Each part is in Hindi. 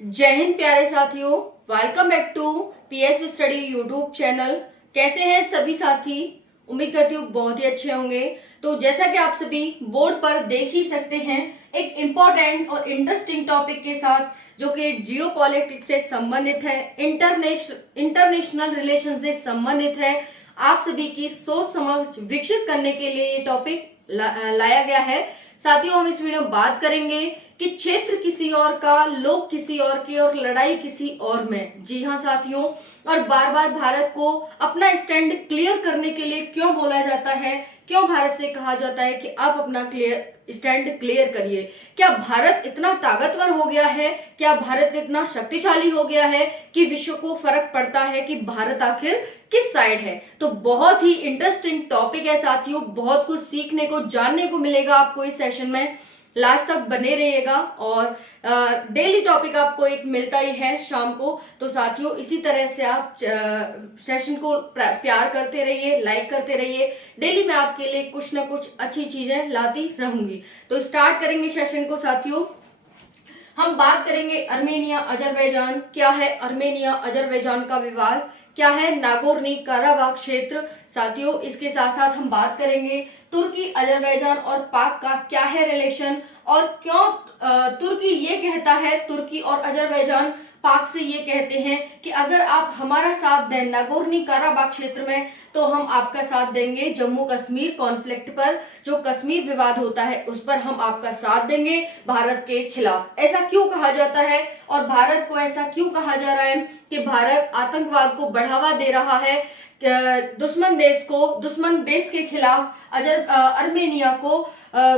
जय हिंद प्यारे साथियों। Welcome back to PS study YouTube channel. कैसे हैं सभी साथी? उम्मीद करती हूँ बहुत ही अच्छे होंगे। तो जैसा कि आप सभी बोर्ड पर देख ही सकते हैं, एक इम्पोर्टेंट और इंटरेस्टिंग टॉपिक के साथ जो कि जियो पॉलिटिक्स से संबंधित है, इंटरनेशनल रिलेशन से संबंधित है। आप सभी की सोच समझ विकसित करने के लिए ये टॉपिक लाया गया है। साथियों, हम इस वीडियो में बात करेंगे कि क्षेत्र किसी और का, लोग किसी और के और लड़ाई किसी और में। जी हाँ साथियों, और बार बार भारत को अपना स्टैंड क्लियर करने के लिए क्यों बोला जाता है, क्यों भारत से कहा जाता है कि आप अपना स्टैंड क्लियर करिए। क्या भारत इतना ताकतवर हो गया है, क्या भारत इतना शक्तिशाली हो गया है कि विश्व को फर्क पड़ता है कि भारत आखिर किस साइड है? तो बहुत ही इंटरेस्टिंग टॉपिक है साथियों, बहुत कुछ सीखने को जानने को मिलेगा आपको इस सेशन में। लास्ट तक बने रहिएगा और डेली टॉपिक आपको एक मिलता ही है शाम को। तो साथियों, इसी तरह से आप सेशन को प्यार करते रहिए, लाइक करते रहिए। डेली मैं आपके लिए कुछ ना कुछ अच्छी चीजें लाती रहूंगी। तो स्टार्ट करेंगे सेशन को साथियों। हम बात करेंगे अर्मेनिया अजरबैजान। क्या है अर्मेनिया अजरबैजान का विवाद? क्या है नागोर्नी काराबाख क्षेत्र? साथियों, इसके साथ साथ हम बात करेंगे तुर्की अजरबैजान और पाक का क्या है रिलेशन, और क्यों तुर्की ये कहता है, तुर्की और अजरबैजान पाक से ये कहते हैं कि अगर आप हमारा साथ दें नागोर्नी काराबाख क्षेत्र में तो हम आपका साथ देंगे जम्मू कश्मीर कॉन्फ्लिक्ट पर, जो कश्मीर विवाद होता है उस पर हम आपका साथ देंगे भारत के खिलाफ। ऐसा क्यों कहा जाता है और भारत को ऐसा क्यों कहा जा रहा है कि भारत आतंकवाद को बढ़ावा दे रहा है, दुश्मन देश के खिलाफ अर्मेनिया को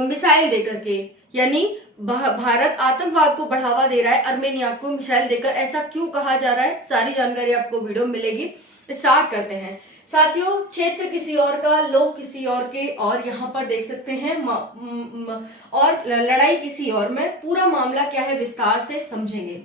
मिसाइल देकर के, यानी भारत आतंकवाद को बढ़ावा दे रहा है अर्मेनिया को मिसाइल देकर। ऐसा क्यों कहा जा रहा है, सारी जानकारी आपको वीडियो में मिलेगी। स्टार्ट करते हैं साथियों। क्षेत्र किसी और का, लोग किसी और के, और यहाँ पर देख सकते हैं और लड़ाई किसी और में। पूरा मामला क्या है विस्तार से समझेंगे।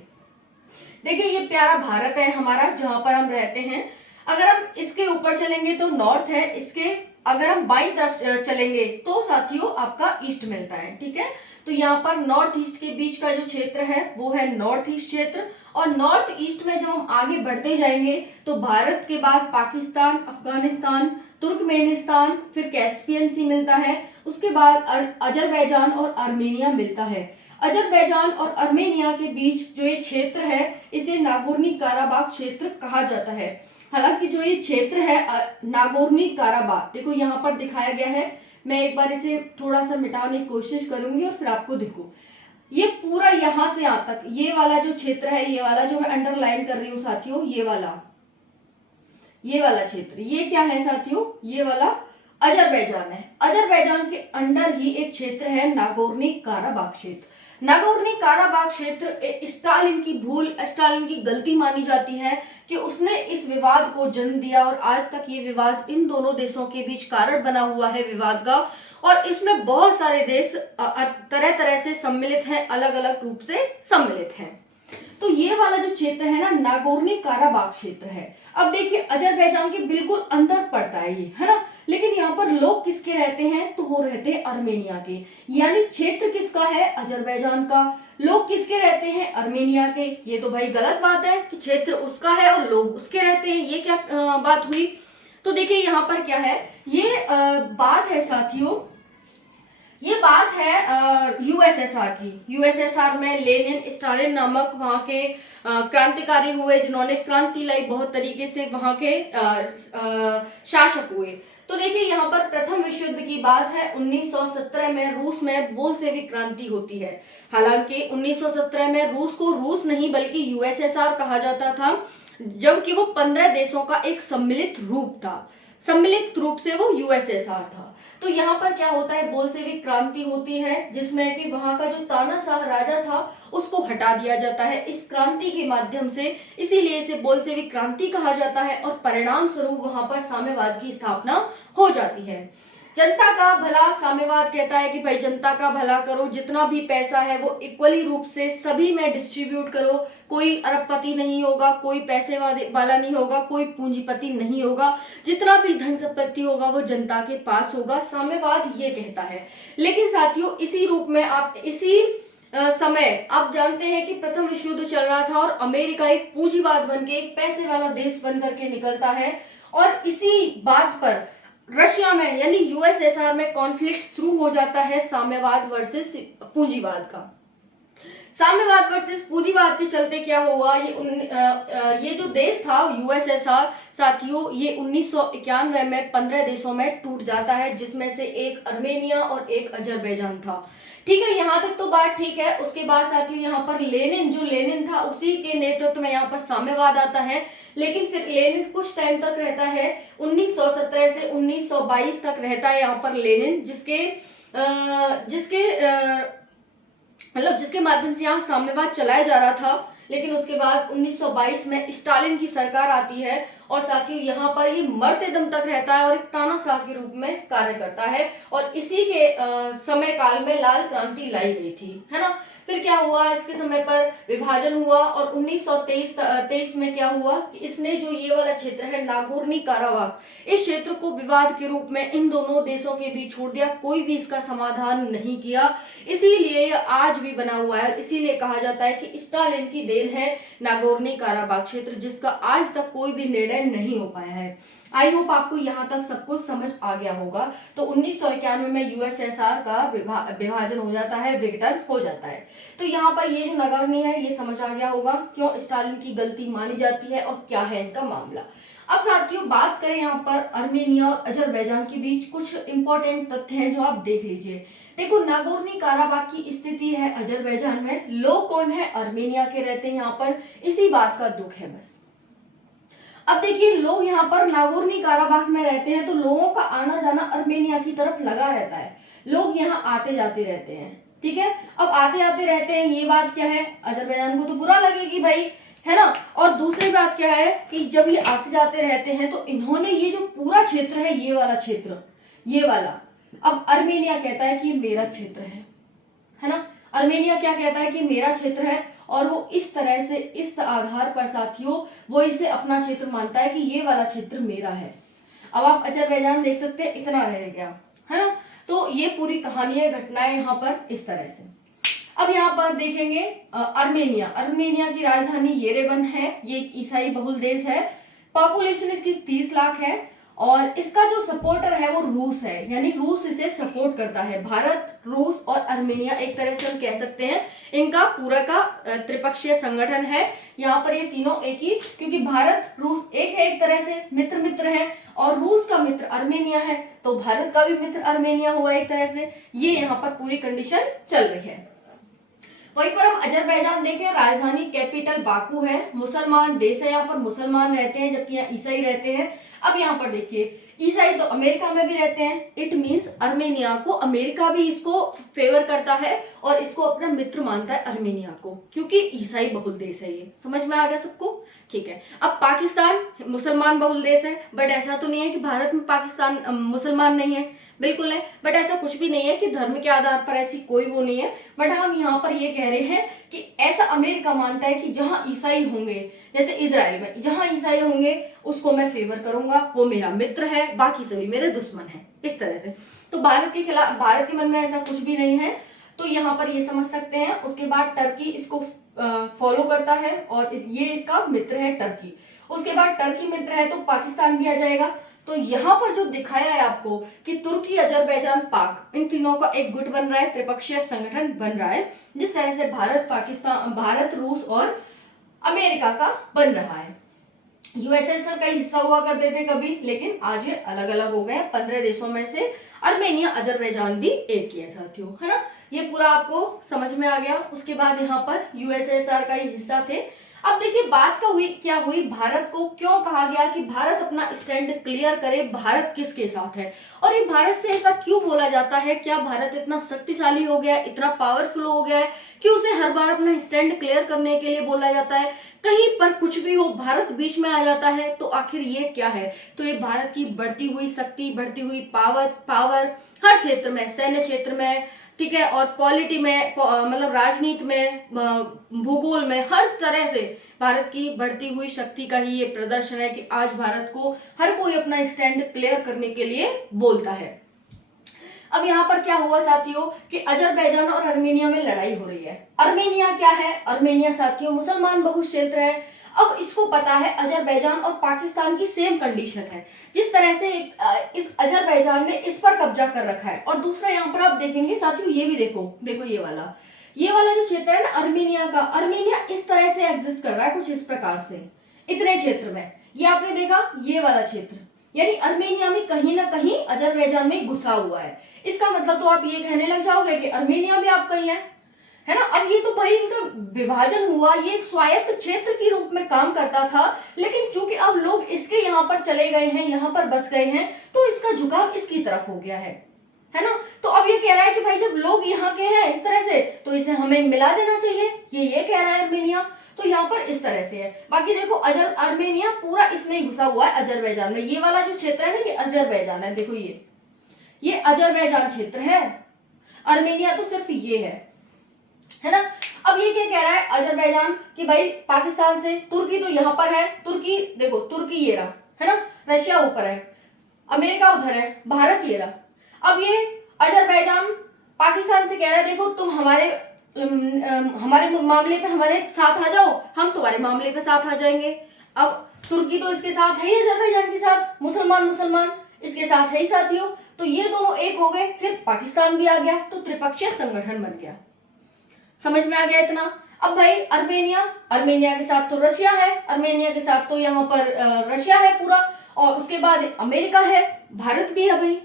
देखिए, ये प्यारा भारत है हमारा जहां पर हम रहते हैं। अगर हम इसके ऊपर चलेंगे तो नॉर्थ है, इसके अगर हम बाई तरफ चलेंगे तो साथियों आपका ईस्ट मिलता है। ठीक है, तो यहाँ पर नॉर्थ ईस्ट के बीच का जो क्षेत्र है वो है नॉर्थ ईस्ट क्षेत्र। और नॉर्थ ईस्ट में जब हम आगे बढ़ते जाएंगे तो भारत के बाद पाकिस्तान, अफगानिस्तान, तुर्कमेनिस्तान, फिर कैस्पियन सी मिलता है। उसके बाद अजरबैजान और आर्मेनिया मिलता है। अजरबैजान और आर्मेनिया के बीच जो ये क्षेत्र है इसे नागोर्नी काराबाख क्षेत्र कहा जाता है। हालांकि जो ये क्षेत्र है नागोर्नी काराबाख, देखो यहाँ पर दिखाया गया है। मैं एक बार इसे थोड़ा सा मिटाने की कोशिश करूंगी और फिर आपको देखो, ये पूरा यहाँ से यहाँ तक ये वाला जो क्षेत्र है, ये वाला जो मैं अंडरलाइन कर रही हूँ साथियों, ये वाला क्षेत्र, ये क्या है साथियों? ये वाला अजरबैजान है। अजरबैजान के अंडर ही एक क्षेत्र है नागोर्नी काराबाख क्षेत्र। नागोर्नी काराबाख क्षेत्र स्टालिन की गलती मानी जाती है कि उसने इस विवाद को जन्म दिया, और आज तक ये विवाद इन दोनों देशों के बीच कारण बना हुआ है विवाद का। और इसमें बहुत सारे देश तरह तरह से सम्मिलित हैं, अलग अलग रूप से सम्मिलित हैं। तो ये वाला जो क्षेत्र है ना, नागोर्नी काराबाख क्षेत्र है। अब देखिए, अजरबैजान के बिल्कुल अंदर पड़ता है ये, है ना, लेकिन यहाँ पर लोग किसके रहते हैं? तो वो रहते हैं आर्मेनिया के। यानी क्षेत्र किसका है? अजरबैजान का। लोग किसके रहते हैं? आर्मेनिया के। ये तो भाई गलत बात है कि क्षेत्र उसका है और लोग उसके रहते हैं, ये क्या बात हुई? तो देखिए यहाँ पर क्या है, ये बात है साथियों, ये बात है यूएसएसआर की। यूएसएसआर में लेनिन, स्टालिन नामक वहां के क्रांतिकारी हुए जिन्होंने क्रांति लाई, बहुत तरीके से वहां के शासक हुए। तो देखिए यहाँ पर प्रथम विश्व युद्ध की बात है। 1917 में रूस में बोल्शेविक क्रांति होती है। हालांकि 1917 में रूस को रूस नहीं बल्कि यूएसएसआर कहा जाता था, जबकि वो 15 देशों का एक सम्मिलित रूप था। सम्मिलित रूप से वो यूएसएसआर था। तो यहाँ पर क्या होता है, बोल्शेविक क्रांति होती है जिसमें कि वहां का जो तानाशाह राजा था उसको हटा दिया जाता है इस क्रांति के माध्यम से। इसीलिए इसे बोल्शेविक क्रांति कहा जाता है और परिणाम स्वरूप वहां पर साम्यवाद की स्थापना हो जाती है। जनता का भला, साम्यवाद कहता है कि भाई जनता का भला करो, जितना भी पैसा है वो इक्वली रूप से सभी में डिस्ट्रीब्यूट करो। कोई अरबपति नहीं होगा, कोई पैसे वाला नहीं होगा, कोई पूंजीपति नहीं होगा, जितना भी धन संपत्ति होगा वो जनता के पास होगा, साम्यवाद ये कहता है। लेकिन साथियों, इसी रूप में आप इसी समय आप जानते हैं कि प्रथम विश्व युद्ध चल रहा था और अमेरिका एक पूंजीवाद बन के, एक पैसे वाला देश बन करके निकलता है, और इसी बात पर रशिया में यानी यूएसएसआर में कॉन्फ्लिक्ट शुरू हो जाता है साम्यवाद वर्सेस पूंजीवाद का। साम्यवाद वर्सेस पूंजीवाद के चलते क्या हुआ, ये जो देश था यूएसएसआर साथियों, ये 1991 में 15 देशों में टूट जाता है, जिसमें से एक अर्मेनिया और एक अजरबैजान था। ठीक है, यहाँ तक तो बात ठीक है। उसके बाद साथियों यहाँ पर लेनिन था, उसी के नेतृत्व में यहाँ पर साम्यवाद आता है। लेकिन फिर लेनिन कुछ टाइम तक रहता है, 1917 से 1922 तक रहता है यहाँ पर लेनिन, जिसके माध्यम से यहाँ साम्यवाद चलाया जा रहा था। लेकिन उसके बाद 1922 में स्टालिन की सरकार आती है और साथियों यहाँ पर ये मरते दम तक रहता है और एक तानाशाह के रूप में कार्य करता है, और इसी के समय काल में लाल क्रांति लाई गई थी, है ना। फिर क्या हुआ, इसके समय पर विभाजन हुआ और 1923 में क्या हुआ कि इसने जो ये वाला क्षेत्र है नागोर्नी काराबाख, इस क्षेत्र को विवाद के रूप में इन दोनों देशों के बीच छोड़ दिया, कोई भी इसका समाधान नहीं किया। इसीलिए आज भी बना हुआ है, इसीलिए कहा जाता है कि स्टालिन की देन है नागोर्नी काराबाख क्षेत्र, जिसका आज तक कोई भी निर्णय नहीं हो पाया है। आई होप आपको यहाँ तक सब कुछ समझ आ गया होगा। तो 1991 में यूएसएसआर का विभाजन हो जाता है, विघटन हो जाता है। तो यहाँ पर ये जो नागोर्नी है ये समझ आ गया होगा क्यों स्टालिन की गलती मानी जाती है और क्या है इनका मामला। अब साथियों बात करें यहाँ पर अर्मेनिया और अजरबैजान के बीच कुछ इंपॉर्टेंट तथ्य हैं जो आप देख लीजिए। देखो, नागोर्नी काराबाख की स्थिति है अजरबैजान में, लोग कौन है अर्मेनिया के रहते हैं यहाँ पर, इसी बात का दुख है बस। अब देखिए, लोग यहाँ पर नागोर्नी काराबाख में रहते हैं तो लोगों का आना जाना अर्मेनिया की तरफ लगा रहता है, लोग यहाँ आते जाते रहते हैं। ठीक है, अब आते आते रहते हैं, ये बात क्या है, अजरबैजान को तो बुरा लगेगी भाई, है ना। और दूसरी बात क्या है कि जब ये आते जाते रहते हैं तो इन्होंने ये जो पूरा क्षेत्र है, ये वाला क्षेत्र, ये वाला, अब अर्मेनिया कहता है कि मेरा क्षेत्र है ना। अर्मेनिया क्या कहता है कि मेरा क्षेत्र है, और वो इस तरह से इस आधार पर साथियों वो इसे अपना क्षेत्र मानता है कि ये वाला क्षेत्र मेरा है। अब आप अजरबैजान देख सकते हैं, इतना रह गया, है ना। तो ये पूरी कहानी है, घटनाएं यहाँ पर इस तरह से। अब यहाँ पर देखेंगे अर्मेनिया की राजधानी येरेवन है, ये एक ईसाई बहुल देश है, पॉपुलेशन इसकी 30 लाख है, और इसका जो सपोर्टर है वो रूस है, यानी रूस इसे सपोर्ट करता है। भारत, रूस और अर्मेनिया एक तरह से हम कह सकते हैं इनका पूरा का त्रिपक्षीय संगठन है। यहाँ पर ये तीनों एक ही, क्योंकि भारत रूस एक है, एक तरह से मित्र है, और रूस का मित्र अर्मेनिया है तो भारत का भी मित्र अर्मेनिया हुआ एक तरह से। ये यहाँ पर पूरी कंडीशन चल रही है। वहीं पर हम अजरबैजान देखें, राजधानी कैपिटल बाकू है, मुसलमान देश है, यहाँ पर मुसलमान रहते हैं जबकि यहाँ ईसाई रहते हैं। अब यहाँ पर देखिए, ईसाई तो अमेरिका में भी रहते हैं, इट मींस अर्मेनिया को अमेरिका भी इसको फेवर करता है और इसको अपना मित्र मानता है अर्मेनिया को, क्योंकि ईसाई बहुल देश है। ये समझ में आ गया सबको, ठीक है। अब पाकिस्तान मुसलमान बहुल देश है, बट ऐसा तो नहीं है कि भारत में पाकिस्तान मुसलमान नहीं है, बिल्कुल है, बट ऐसा कुछ भी नहीं है कि धर्म के आधार पर ऐसी कोई वो नहीं है। बट हम यहाँ पर ये कह रहे हैं कि ऐसा अमेरिका मानता है कि जहां ईसाई होंगे, जैसे इजराइल में जहां ईसाई होंगे उसको मैं फेवर करूंगा, वो मेरा मित्र है, बाकी सभी मेरे दुश्मन है, इस तरह से। तो भारत के खिलाफ, भारत के मन में ऐसा कुछ भी नहीं है, तो यहाँ पर ये समझ सकते हैं। उसके बाद टर्की इसको फॉलो करता है और ये इसका मित्र है टर्की। उसके बाद टर्की मित्र है तो पाकिस्तान भी आ जाएगा। तो यहाँ पर जो दिखाया है आपको कि तुर्की, अजरबैजान, पाक, इन तीनों का एक गुट बन रहा है, त्रिपक्षीय संगठन बन रहा है, जिस तरह से भारत, रूस और अमेरिका का बन रहा है। यूएसएसआर का हिस्सा हुआ करते थे कभी, लेकिन आज ये अलग अलग हो गए। 15 देशों में से अर्मेनिया, अजरबैजान भी एक ही है साथियों, है ना। ये पूरा आपको समझ में आ गया। उसके बाद यहाँ पर यूएसएसआर का ही हिस्सा थे। अब देखिए बात क्या हुई, भारत को क्यों कहा गया कि भारत अपना स्टैंड क्लियर करे, भारत किसके साथ है, और ये भारत से ऐसा क्यों बोला जाता है। क्या भारत इतना शक्तिशाली हो गया है, इतना पावरफुल हो गया है कि उसे हर बार अपना स्टैंड क्लियर करने के लिए बोला जाता है। कहीं पर कुछ भी हो, भारत बीच में आ जाता है, तो आखिर ये क्या है। तो ये भारत की बढ़ती हुई शक्ति, बढ़ती हुई पावर हर क्षेत्र में, सैन्य क्षेत्र में, ठीक है, और पॉलिटी में, मतलब राजनीति में, भूगोल में, हर तरह से भारत की बढ़ती हुई शक्ति का ही ये प्रदर्शन है कि आज भारत को हर कोई अपना स्टैंड क्लियर करने के लिए बोलता है। अब यहाँ पर क्या हुआ साथियों कि अजरबैजान और अर्मेनिया में लड़ाई हो रही है, है। अर्मेनिया क्या है? अर्मेनिया साथियों मुसलमान बहुल क्षेत्र है। अब इसको पता है अजरबैजान और पाकिस्तान की सेम कंडीशन है, जिस तरह से इस अजरबैजान ने इस पर कब्जा कर रखा है। और दूसरा यहाँ पर आप देखेंगे साथियों, ये भी देखो ये वाला जो क्षेत्र है ना अर्मेनिया का, अर्मेनिया इस तरह से एग्जिस्ट कर रहा है कुछ इस प्रकार से इतने क्षेत्र में। ये आपने देखा ये वाला क्षेत्र, यानी अर्मेनिया में कहीं ना कहीं अजरबैजान में घुसा हुआ है। इसका मतलब तो आप ये कहने लग जाओगे कि अर्मेनिया भी आपका ही है ना। अब ये तो भाई इनका विभाजन हुआ, ये एक स्वायत्त क्षेत्र के रूप में काम करता था, लेकिन चूंकि अब लोग इसके यहाँ पर चले गए हैं, यहाँ पर बस गए हैं, तो इसका झुकाव इसकी तरफ हो गया है ना। तो अब ये कह रहा है कि भाई जब लोग यहाँ के हैं इस तरह से, तो इसे हमें मिला देना चाहिए, ये कह रहा है अर्मेनिया। तो यहाँ पर इस तरह से है। बाकी देखो अर्मेनिया पूरा इसमें ही घुसा हुआ है अजरबैजान में। ये वाला जो क्षेत्र है ना ये अजरबैजान है, देखो ये अजरबैजान क्षेत्र है, अर्मेनिया तो सिर्फ ये है ना। अब ये क्या कह रहा है अजरबैजान कि भाई पाकिस्तान से, तुर्की तो यहाँ पर है, तुर्की देखो, तुर्की ये रहा है ना, रशिया ऊपर है, अमेरिका उधर है, भारत ये रहा। अब ये अजरबैजान पाकिस्तान से कह रहा है देखो तुम हमारे मामले पे हमारे साथ आ जाओ, हम तुम्हारे मामले पे साथ आ जाएंगे। अब तुर्की तो इसके साथ है ही, अजरबैजान के साथ, मुसलमान इसके साथ है ही साथियों। तो ये दोनों एक हो गए, फिर पाकिस्तान भी आ गया, तो त्रिपक्षीय संगठन बन गया। समझ में आ गया इतना। अब भाई अर्मेनिया के साथ तो रशिया है, अर्मेनिया के साथ तो यहाँ पर रशिया है पूरा, और उसके बाद अमेरिका है, भारत भी है। भाई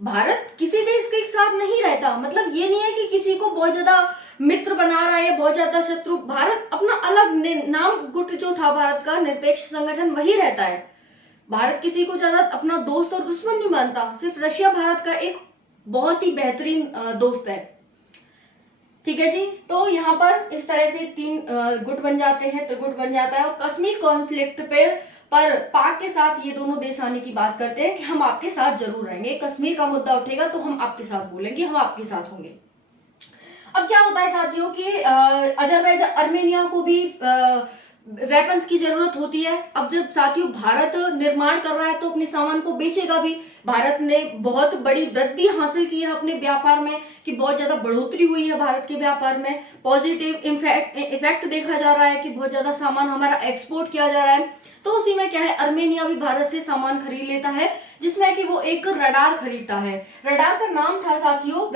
भारत किसी देश के साथ नहीं रहता, मतलब ये नहीं है कि किसी को बहुत ज्यादा मित्र बना रहा है, बहुत ज्यादा शत्रु। भारत अपना अलग नाम गुट जो था भारत का, निरपेक्ष संगठन, वही रहता है। भारत किसी को ज्यादा अपना दोस्त और दुश्मन नहीं मानता। सिर्फ रशिया भारत का एक बहुत ही बेहतरीन दोस्त है। ठीक है जी। तो यहाँ पर इस तरह से 3 गुट बन जाते हैं, त्रिगुट बन जाता है। और कश्मीर कॉन्फ्लिक्ट पर पाक के साथ ये दोनों देश आने की बात करते हैं कि हम आपके साथ जरूर रहेंगे, कश्मीर का मुद्दा उठेगा तो हम आपके साथ बोलेंगे, हम आपके साथ होंगे। अब क्या होता है साथियों कि अजरबैजान अर्मेनिया को भी वेपन्स की जरूरत होती है। अब जब साथियों भारत निर्माण कर रहा है तो अपने सामान को बेचेगा भी। भारत ने बहुत बड़ी वृद्धि हासिल की है अपने व्यापार में, कि बहुत ज्यादा बढ़ोतरी हुई है भारत के व्यापार में, पॉजिटिव इफेक्ट देखा जा रहा है कि बहुत ज्यादा सामान हमारा एक्सपोर्ट किया जा रहा है। तो उसी में क्या है, अर्मेनिया भी भारत से सामान खरीद लेता है, जिसमें कि वो एक रडार खरीदता है। रडार का नाम था साथियों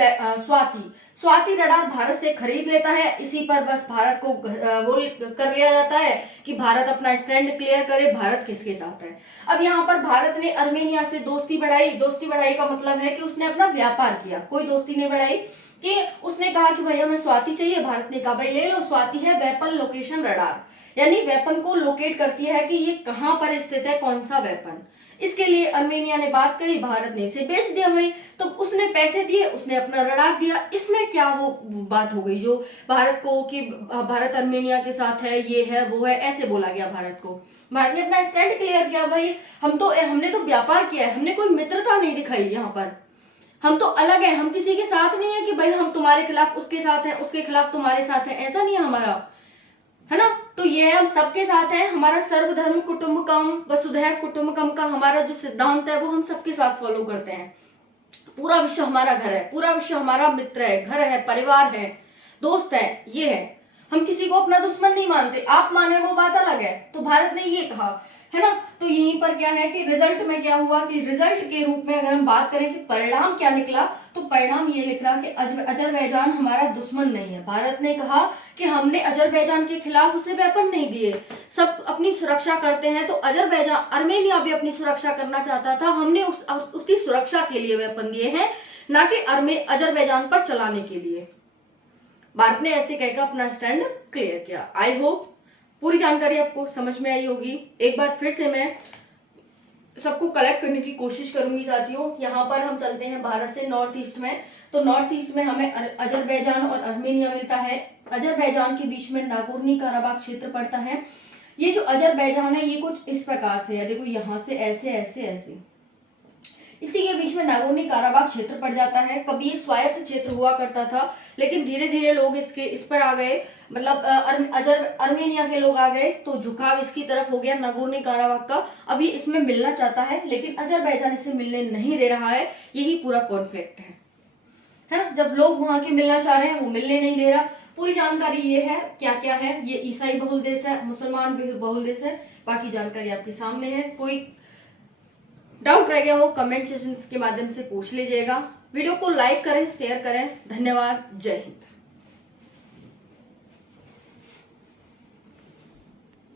स्वाति रडार भारत से खरीद लेता है। इसी पर बस भारत को वो कर लिया जाता है कि भारत अपना स्टैंड क्लियर करे, भारत किसके साथ है। अब यहाँ पर भारत ने अर्मेनिया से दोस्ती बढ़ाई का मतलब है कि उसने अपना व्यापार किया, कोई दोस्ती नहीं बढ़ाई कि उसने कहा कि भाई हमें स्वाति चाहिए, भारत ने कहा भाई ले लो। स्वाति है वेपन लोकेशन रडार, यानी वेपन को लोकेट करती है कि ये कहां पर स्थित है, कौन सा वेपन। इसके लिए अर्मेनिया ने बात करी, भारत ने इसे बेच दिया भाई। तो उसने पैसे दिए, उसने अपना रडार दिया। इसमें क्या वो बात हो गई जो भारत को कि भारत अर्मेनिया के साथ है, ये है वो है, ऐसे बोला गया भारत को। भारत ने अपना स्टैंड क्लियर किया, भाई हमने तो व्यापार किया है, हमने कोई मित्रता नहीं दिखाई। यहाँ पर हम तो अलग है, हम किसी के साथ नहीं है कि भाई हम तुम्हारे खिलाफ उसके साथ हैं, उसके खिलाफ तुम्हारे साथ हैं, ऐसा नहीं है हमारा, है ना। तो ये है हम सबके साथ है, हमारा सर्वधर्म कुटुंबकम वसुधैव कुटुंबकम का हमारा जो सिद्धांत है वो हम सबके साथ फॉलो करते हैं। पूरा विश्व हमारा घर है, पूरा विश्व हमारा मित्र है, घर है, परिवार है, दोस्त है, ये है। हम किसी को अपना दुश्मन नहीं मानते, आप माने वो बात अलग है। तो भारत ने ये कहा, है ना। तो यहीं पर क्या है कि रिजल्ट में क्या हुआ कि रिजल्ट के रूप में अगर हम बात करें कि परिणाम क्या निकला, तो परिणाम ये लिख रहा कि अजरबैजान हमारा दुश्मन नहीं है। भारत ने कहा कि हमने अजरबैजान के खिलाफ उसे वेपन नहीं दिए, सब अपनी सुरक्षा करते हैं। तो अर्मेनिया भी अपनी सुरक्षा करना चाहता था, हमने उसकी सुरक्षा के लिए वेपन दिए हैं, ना कि अजरबैजान पर चलाने के लिए। भारत ने ऐसे कहकर अपना स्टैंड क्लियर किया। आई होप पूरी जानकारी आपको समझ में आई होगी। एक बार फिर से मैं सबको कलेक्ट करने की कोशिश करूंगी साथियों। यहाँ पर हम चलते हैं भारत से नॉर्थ ईस्ट में। तो नॉर्थ ईस्ट में हमें अजरबैजान और अर्मेनिया मिलता है। अजरबैजान के बीच में नागोर्नो काराबाख क्षेत्र पड़ता है। ये जो अजरबैजान है ये कुछ इस प्रकार से है, देखो यहाँ से ऐसे ऐसे ऐसे, इसी के बीच में नागोर्नो काराबाख क्षेत्र पड़ जाता है। कभी ये स्वायत्त क्षेत्र हुआ करता था, लेकिन धीरे धीरे लोग इस पर आ गए, मतलब अर्मेनिया के लोग आ गए, तो झुकाव इसकी तरफ हो गया नागोर्नो काराबाख का। अभी इसमें मिलना चाहता है, लेकिन अजरबैजान इसे मिलने नहीं दे रहा है। यही पूरा कॉन्फ्लिक्ट है ना। जब लोग वहां के मिलना चाह रहे हैं वो मिलने नहीं दे रहा। पूरी जानकारी ये है क्या क्या है। ये ईसाई बहुल देश है, मुसलमान भी बहुल देश है। बाकी जानकारी आपके सामने है। कोई डाउट रह गया हो कमेंट सेक्शन के माध्यम से पूछ लीजिएगा। वीडियो को लाइक करें, शेयर करें। धन्यवाद। जय हिंद।